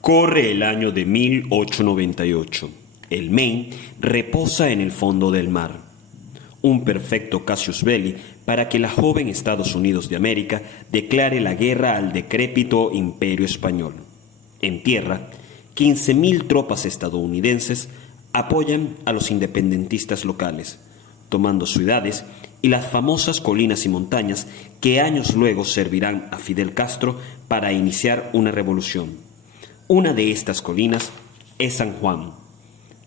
Corre el año de 1898. El Maine reposa en el fondo del mar. Un perfecto casus belli para que la joven Estados Unidos de América declare la guerra al decrépito Imperio Español. En tierra, 15.000 tropas estadounidenses apoyan a los independentistas locales, tomando ciudades y las famosas colinas y montañas que años luego servirán a Fidel Castro para iniciar una revolución. Una de estas colinas es San Juan,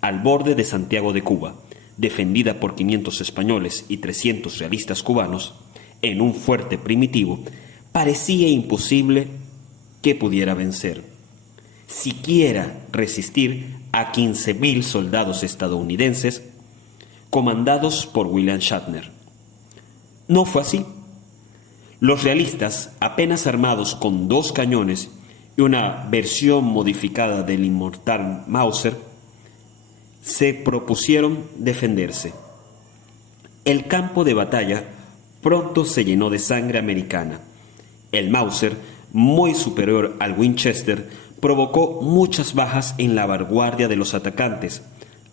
al borde de Santiago de Cuba, defendida por 500 españoles y 300 realistas cubanos, en un fuerte primitivo. Parecía imposible que pudiera vencer, siquiera resistir a 15.000 soldados estadounidenses comandados por William Shatner. No fue así. Los realistas, apenas armados con 2 cañones y una versión modificada del inmortal Mauser, se propusieron defenderse. El campo de batalla pronto se llenó de sangre americana. El Mauser, muy superior al Winchester, provocó muchas bajas en la vanguardia de los atacantes.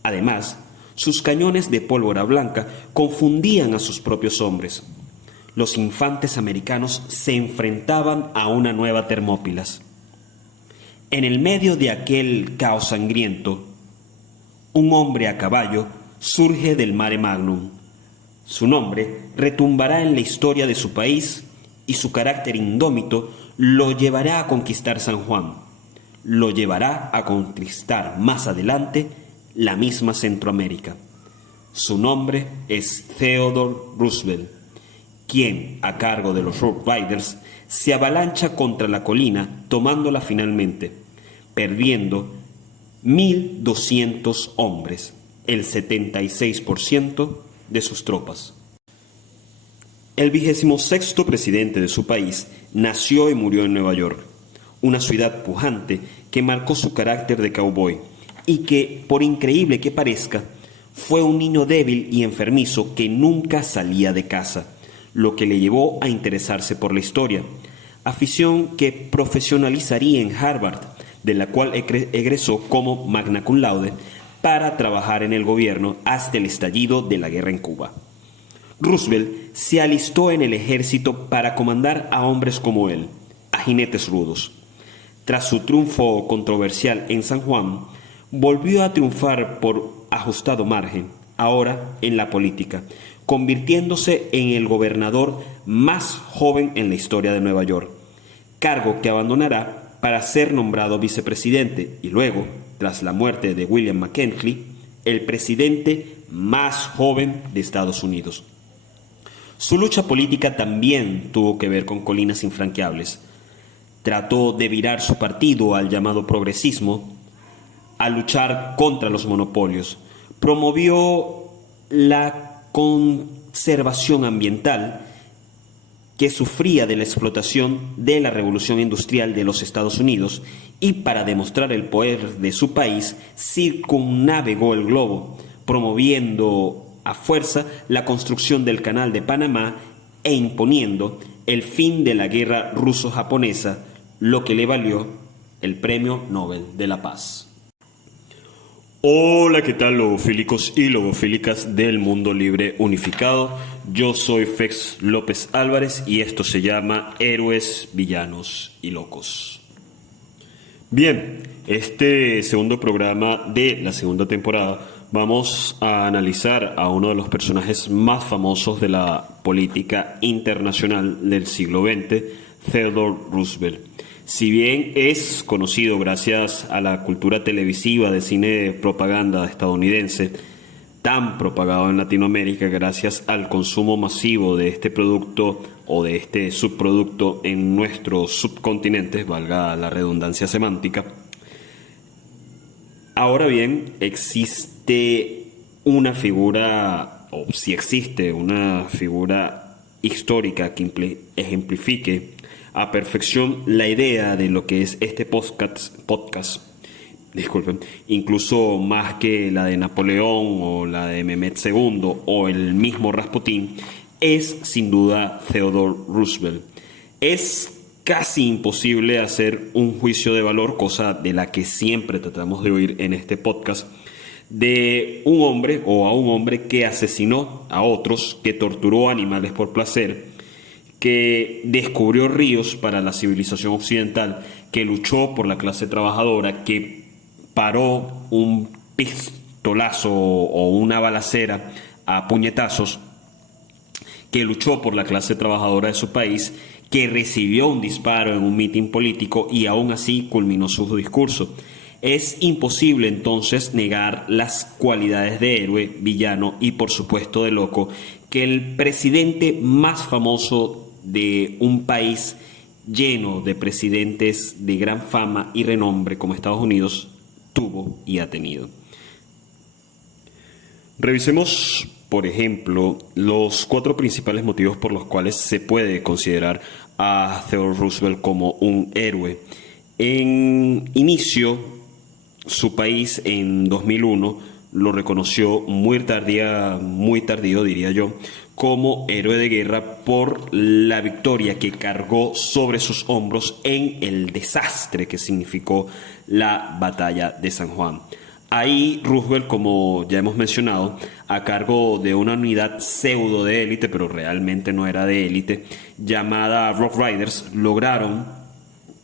Además, sus cañones de pólvora blanca confundían a sus propios hombres. Los infantes americanos se enfrentaban a una nueva Termópilas. En el medio de aquel caos sangriento, un hombre a caballo surge del Mare Magnum. Su nombre retumbará en la historia de su país y su carácter indómito lo llevará a conquistar San Juan. Lo llevará a conquistar más adelante la misma Centroamérica. Su nombre es Theodore Roosevelt, quien, a cargo de los Rough Riders, se avalancha contra la colina, tomándola finalmente, perdiendo 1.200 hombres, el 76% de sus tropas. El 26º presidente de su país nació y murió en Nueva York, una ciudad pujante que marcó su carácter de cowboy y que, por increíble que parezca, fue un niño débil y enfermizo que nunca salía de casa, lo que le llevó a interesarse por la historia, afición que profesionalizaría en Harvard, de la cual egresó como magna cum laude para trabajar en el gobierno hasta el estallido de la guerra en Cuba. Roosevelt se alistó en el ejército para comandar a hombres como él, a jinetes rudos. Tras su triunfo controversial en San Juan, volvió a triunfar por ajustado margen, ahora en la política, convirtiéndose en el gobernador más joven en la historia de Nueva York, cargo que abandonará para ser nombrado vicepresidente y luego, tras la muerte de William McKinley, el presidente más joven de Estados Unidos. Su lucha política también tuvo que ver con colinas infranqueables. Trató de virar su partido al llamado progresismo, a luchar contra los monopolios. Promovió la conservación ambiental que sufría de la explotación de la revolución industrial de los Estados Unidos y para demostrar el poder de su país circunnavegó el globo, promoviendo a fuerza la construcción del Canal de Panamá e imponiendo el fin de la guerra ruso-japonesa, lo que le valió el Premio Nobel de la Paz. Hola, ¿qué tal logofílicos y logofílicas del mundo libre unificado? Yo soy Fex López Álvarez y esto se llama Héroes, Villanos y Locos. Bien, este segundo programa de la segunda temporada vamos a analizar a uno de los personajes más famosos de la política internacional del siglo XX, Theodore Roosevelt. Si bien es conocido gracias a la cultura televisiva de cine de propaganda estadounidense, tan propagado en Latinoamérica gracias al consumo masivo de este producto o de este subproducto en nuestros subcontinentes, valga la redundancia semántica. Ahora bien, existe una figura, o si existe una figura histórica que ejemplifique a perfección la idea de lo que es este podcast, disculpen, incluso más que la de Napoleón o la de Mehmet II o el mismo Rasputín, es sin duda Theodore Roosevelt. Es casi imposible hacer un juicio de valor, cosa de la que siempre tratamos de oír en este podcast, de un hombre o a un hombre que asesinó a otros, que torturó animales por placer, que descubrió ríos para la civilización occidental, que luchó por la clase trabajadora, que paró un pistolazo o una balacera a puñetazos, que luchó por la clase trabajadora de su país, que recibió un disparo en un mitin político y aún así culminó su discurso. Es imposible entonces negar las cualidades de héroe, villano y por supuesto de loco que el presidente más famoso de un país lleno de presidentes de gran fama y renombre como Estados Unidos tuvo y ha tenido. Revisemos, por ejemplo, los 4 principales motivos por los cuales se puede considerar a Theodore Roosevelt como un héroe. En inicio, su país en 2001 lo reconoció muy tardío, diría yo, como héroe de guerra por la victoria que cargó sobre sus hombros en el desastre que significó la batalla de San Juan. Ahí Roosevelt, como ya hemos mencionado, a cargo de una unidad pseudo de élite, pero realmente no era de élite, llamada Rough Riders, lograron,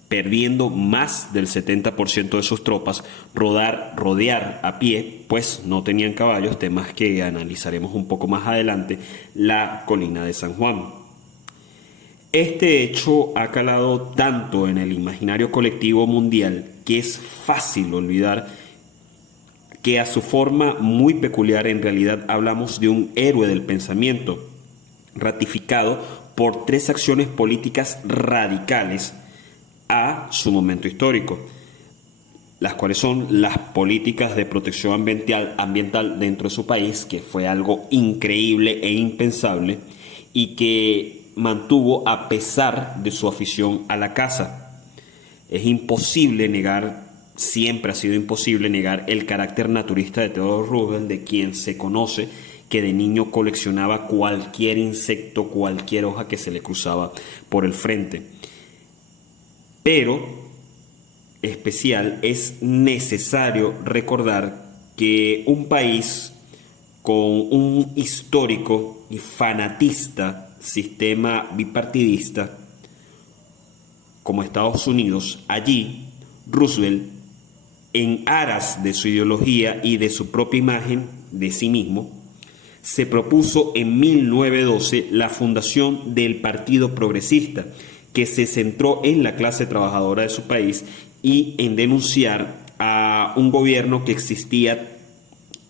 perdiendo más del 70% de sus tropas, rodear a pie, pues no tenían caballos, temas que analizaremos un poco más adelante, la colina de San Juan. Este hecho ha calado tanto en el imaginario colectivo mundial que es fácil olvidar que a su forma muy peculiar en realidad hablamos de un héroe del pensamiento, ratificado por 3 acciones políticas radicales a su momento histórico, las cuales son las políticas de protección ambiental dentro de su país, que fue algo increíble e impensable y que mantuvo a pesar de su afición a la caza. Es imposible negar, siempre ha sido imposible negar el carácter naturista de Theodore Roosevelt, de quien se conoce que de niño coleccionaba cualquier insecto, cualquier hoja que se le cruzaba por el frente. Pero es necesario recordar que un país con un histórico y fanatista sistema bipartidista como Estados Unidos, allí Roosevelt, en aras de su ideología y de su propia imagen de sí mismo, se propuso en 1912 la fundación del Partido Progresista, que se centró en la clase trabajadora de su país y en denunciar a un gobierno que existía,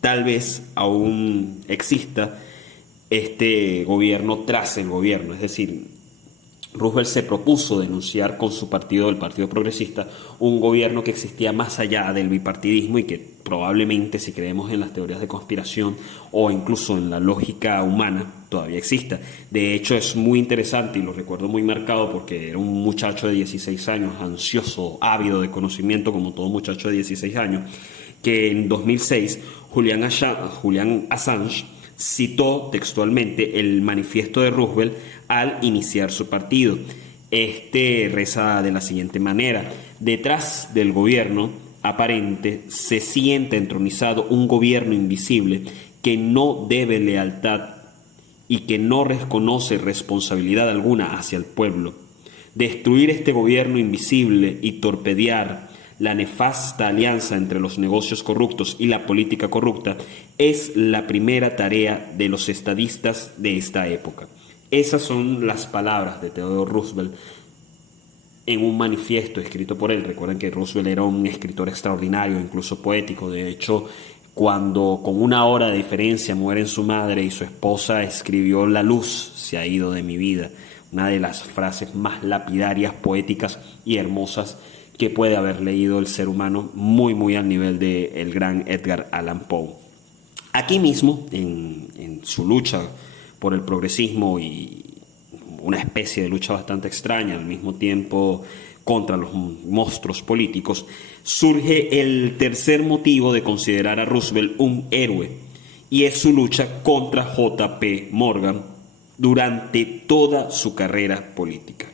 tal vez aún exista este gobierno tras el gobierno. Es decir, Roosevelt se propuso denunciar con su partido, el Partido Progresista, un gobierno que existía más allá del bipartidismo y que probablemente, si creemos en las teorías de conspiración o incluso en la lógica humana, todavía exista. De hecho, es muy interesante y lo recuerdo muy marcado porque era un muchacho de 16 años, ansioso, ávido de conocimiento, como todo muchacho de 16 años, que en 2006 Julian Assange citó textualmente el manifiesto de Roosevelt al iniciar su partido. Este reza de la siguiente manera: detrás del gobierno aparente se siente entronizado un gobierno invisible que no debe lealtad y que no reconoce responsabilidad alguna hacia el pueblo. Destruir este gobierno invisible y torpedear la nefasta alianza entre los negocios corruptos y la política corrupta es la primera tarea de los estadistas de esta época. Esas son las palabras de Theodore Roosevelt en un manifiesto escrito por él. Recuerden que Roosevelt era un escritor extraordinario, incluso poético. De hecho, cuando con 1 hora de diferencia mueren su madre y su esposa, escribió: "La luz se ha ido de mi vida", una de las frases más lapidarias, poéticas y hermosas que puede haber leído el ser humano, muy al nivel del gran Edgar Allan Poe. Aquí mismo, en su lucha por el progresismo y una especie de lucha bastante extraña, al mismo tiempo contra los monstruos políticos, surge el tercer motivo de considerar a Roosevelt un héroe, y es su lucha contra J.P. Morgan durante toda su carrera política.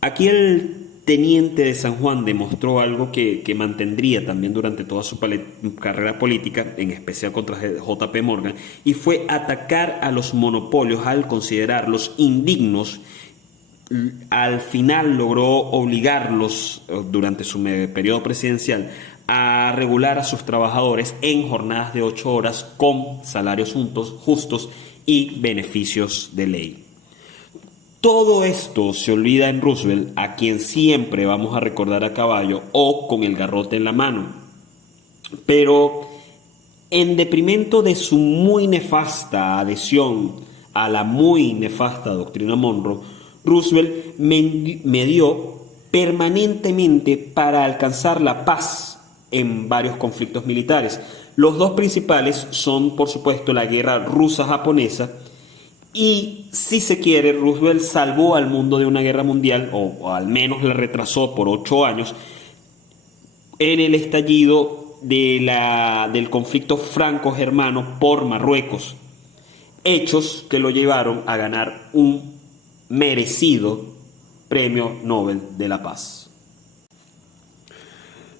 Aquí el teniente de San Juan demostró algo que mantendría también durante toda su carrera política, en especial contra J. P. Morgan, y fue atacar a los monopolios al considerarlos indignos. Al final logró obligarlos, durante su periodo presidencial, a regular a sus trabajadores en jornadas de 8 horas con salarios justos y beneficios de ley. Todo esto se olvida en Roosevelt, a quien siempre vamos a recordar a caballo o con el garrote en la mano. Pero en detrimento de su muy nefasta adhesión a la muy nefasta doctrina Monroe, Roosevelt medió permanentemente para alcanzar la paz en varios conflictos militares. Los dos principales son, por supuesto, la guerra rusa-japonesa. Y si se quiere, Roosevelt salvó al mundo de una guerra mundial, o al menos la retrasó por 8 años, en el estallido del conflicto franco-germano por Marruecos. Hechos que lo llevaron a ganar un merecido Premio Nobel de la Paz.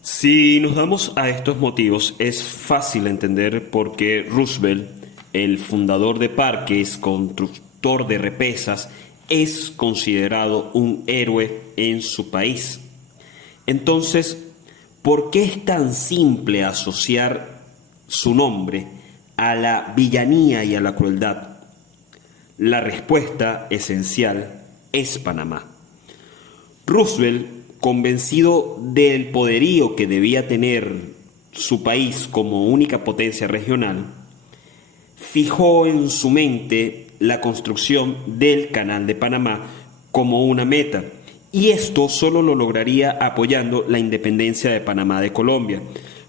Si nos damos a estos motivos, es fácil entender por qué Roosevelt, el fundador de parques, constructor de represas, es considerado un héroe en su país. Entonces, ¿por qué es tan simple asociar su nombre a la villanía y a la crueldad? La respuesta esencial es Panamá. Roosevelt, convencido del poderío que debía tener su país como única potencia regional, fijó en su mente la construcción del Canal de Panamá como una meta, y esto solo lo lograría apoyando la independencia de Panamá de Colombia,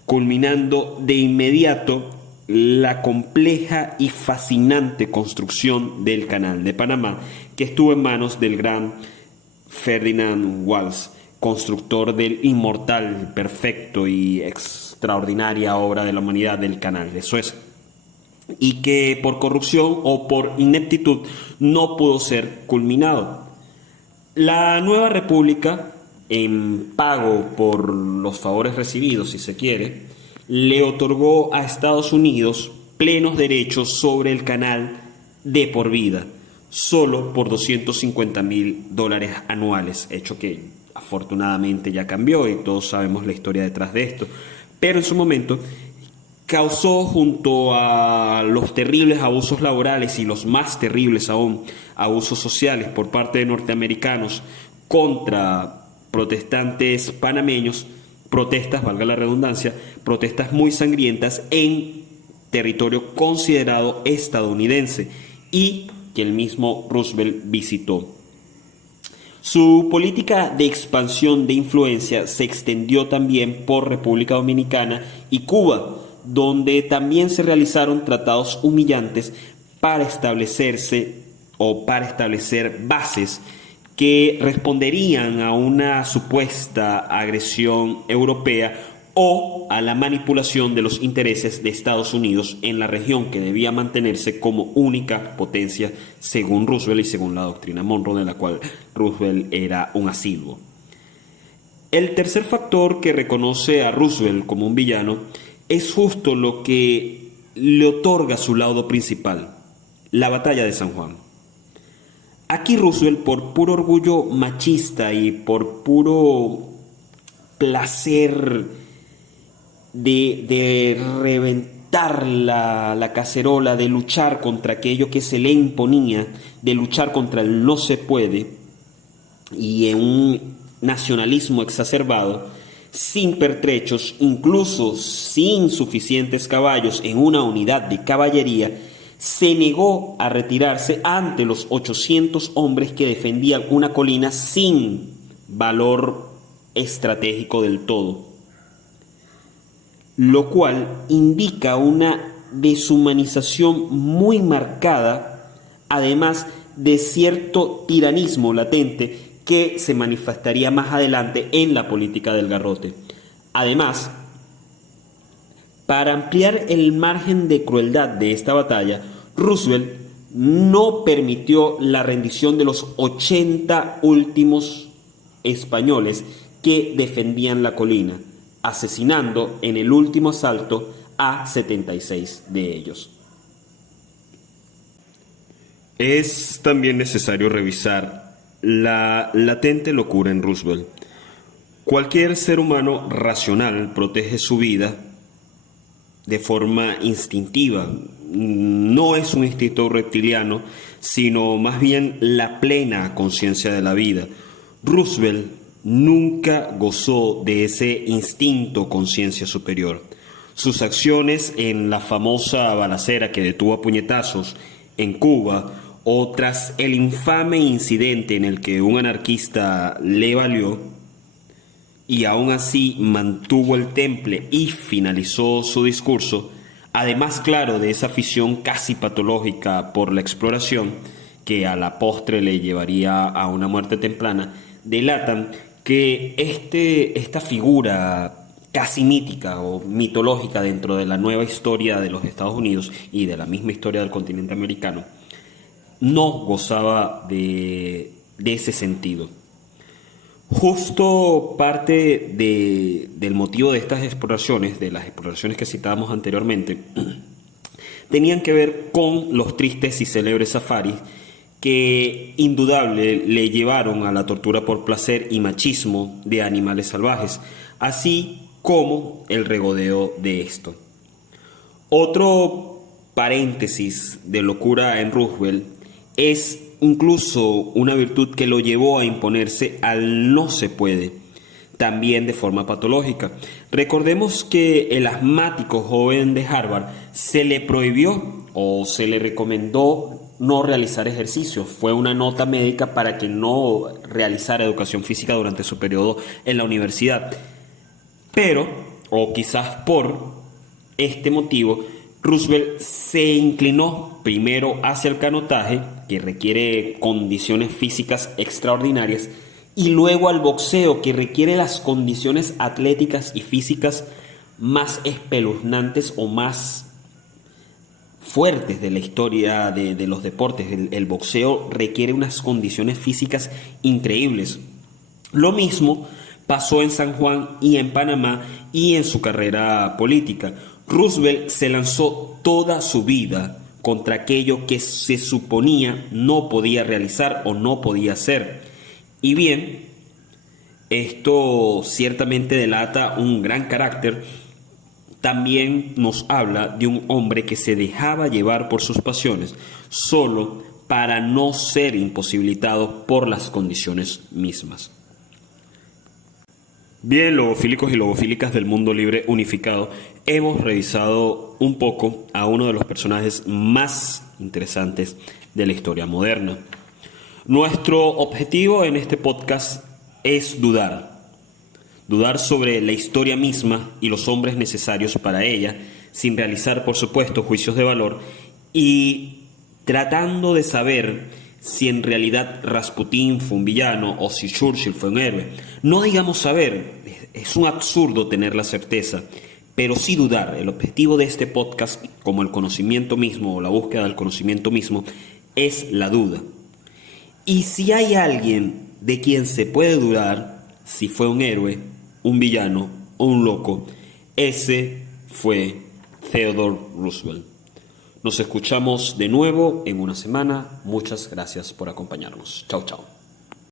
culminando de inmediato la compleja y fascinante construcción del Canal de Panamá, que estuvo en manos del gran Ferdinand Walsh, constructor del inmortal, perfecto y extraordinaria obra de la humanidad del Canal de Suez, y que por corrupción o por ineptitud no pudo ser culminado. La nueva república, en pago por los favores recibidos, si se quiere, le otorgó a Estados Unidos plenos derechos sobre el canal de por vida, solo por $250,000 anuales, hecho que afortunadamente ya cambió y todos sabemos la historia detrás de esto. Pero en su momento causó, junto a los terribles abusos laborales y los más terribles aún, abusos sociales por parte de norteamericanos contra protestantes panameños, protestas, valga la redundancia, protestas muy sangrientas en territorio considerado estadounidense y que el mismo Roosevelt visitó. Su política de expansión de influencia se extendió también por República Dominicana y Cuba, donde también se realizaron tratados humillantes para establecer bases que responderían a una supuesta agresión europea o a la manipulación de los intereses de Estados Unidos en la región, que debía mantenerse como única potencia según Roosevelt y según la doctrina Monroe, de la cual Roosevelt era un asiduo. El tercer factor que reconoce a Roosevelt como un villano es justo lo que le otorga su laudo principal, la batalla de San Juan. Aquí Roosevelt, por puro orgullo machista y por puro placer de reventar la cacerola, de luchar contra aquello que se le imponía, de luchar contra el no se puede, y en un nacionalismo exacerbado, sin pertrechos, incluso sin suficientes caballos en una unidad de caballería, se negó a retirarse ante los 800 hombres que defendían una colina sin valor estratégico del todo, lo cual indica una deshumanización muy marcada, además de cierto tiranismo latente que se manifestaría más adelante en la política del garrote. Además, para ampliar el margen de crueldad de esta batalla, Roosevelt no permitió la rendición de los 80 últimos españoles que defendían la colina, asesinando en el último asalto a 76 de ellos. Es también necesario revisar la latente locura en Roosevelt. Cualquier ser humano racional protege su vida de forma instintiva. No es un instinto reptiliano, sino más bien la plena conciencia de la vida. Roosevelt nunca gozó de ese instinto conciencia superior. Sus acciones en la famosa balacera que detuvo a puñetazos en Cuba, o tras el infame incidente en el que un anarquista le valió, y aún así mantuvo el temple y finalizó su discurso, además, claro, de esa afición casi patológica por la exploración, que a la postre le llevaría a una muerte temprana, delatan que esta figura casi mítica o mitológica dentro de la nueva historia de los Estados Unidos y de la misma historia del continente americano, no gozaba de ese sentido. Justo parte del motivo de estas exploraciones, de las exploraciones que citábamos anteriormente, tenían que ver con los tristes y célebres safaris que indudable le llevaron a la tortura por placer y machismo de animales salvajes, así como el regodeo de esto. Otro paréntesis de locura en Roosevelt es incluso una virtud que lo llevó a imponerse al no se puede, también de forma patológica. Recordemos que el asmático joven de Harvard se le prohibió o se le recomendó no realizar ejercicio. Fue una nota médica para que no realizara educación física durante su periodo en la universidad. Pero, o quizás por este motivo, Roosevelt se inclinó primero hacia el canotaje, que requiere condiciones físicas extraordinarias, y luego al boxeo, que requiere las condiciones atléticas y físicas más espeluznantes o más fuertes de la historia de los deportes. El boxeo requiere unas condiciones físicas increíbles. Lo mismo pasó en San Juan y en Panamá y en su carrera política. Roosevelt se lanzó toda su vida contra aquello que se suponía no podía realizar o no podía hacer. Y bien, esto ciertamente delata un gran carácter. También nos habla de un hombre que se dejaba llevar por sus pasiones solo para no ser imposibilitado por las condiciones mismas. Bien, logofílicos y logofílicas del mundo libre unificado, hemos revisado un poco a uno de los personajes más interesantes de la historia moderna. Nuestro objetivo en este podcast es dudar sobre la historia misma y los hombres necesarios para ella, sin realizar, por supuesto, juicios de valor, y tratando de saber si en realidad Rasputín fue un villano o si Churchill fue un héroe. No digamos saber, es un absurdo tener la certeza, pero sí dudar. El objetivo de este podcast, como el conocimiento mismo o la búsqueda del conocimiento mismo, es la duda. Y si hay alguien de quien se puede dudar si fue un héroe, un villano o un loco, ese fue Theodore Roosevelt. Nos escuchamos de nuevo en una semana. Muchas gracias por acompañarnos. Chao, chao.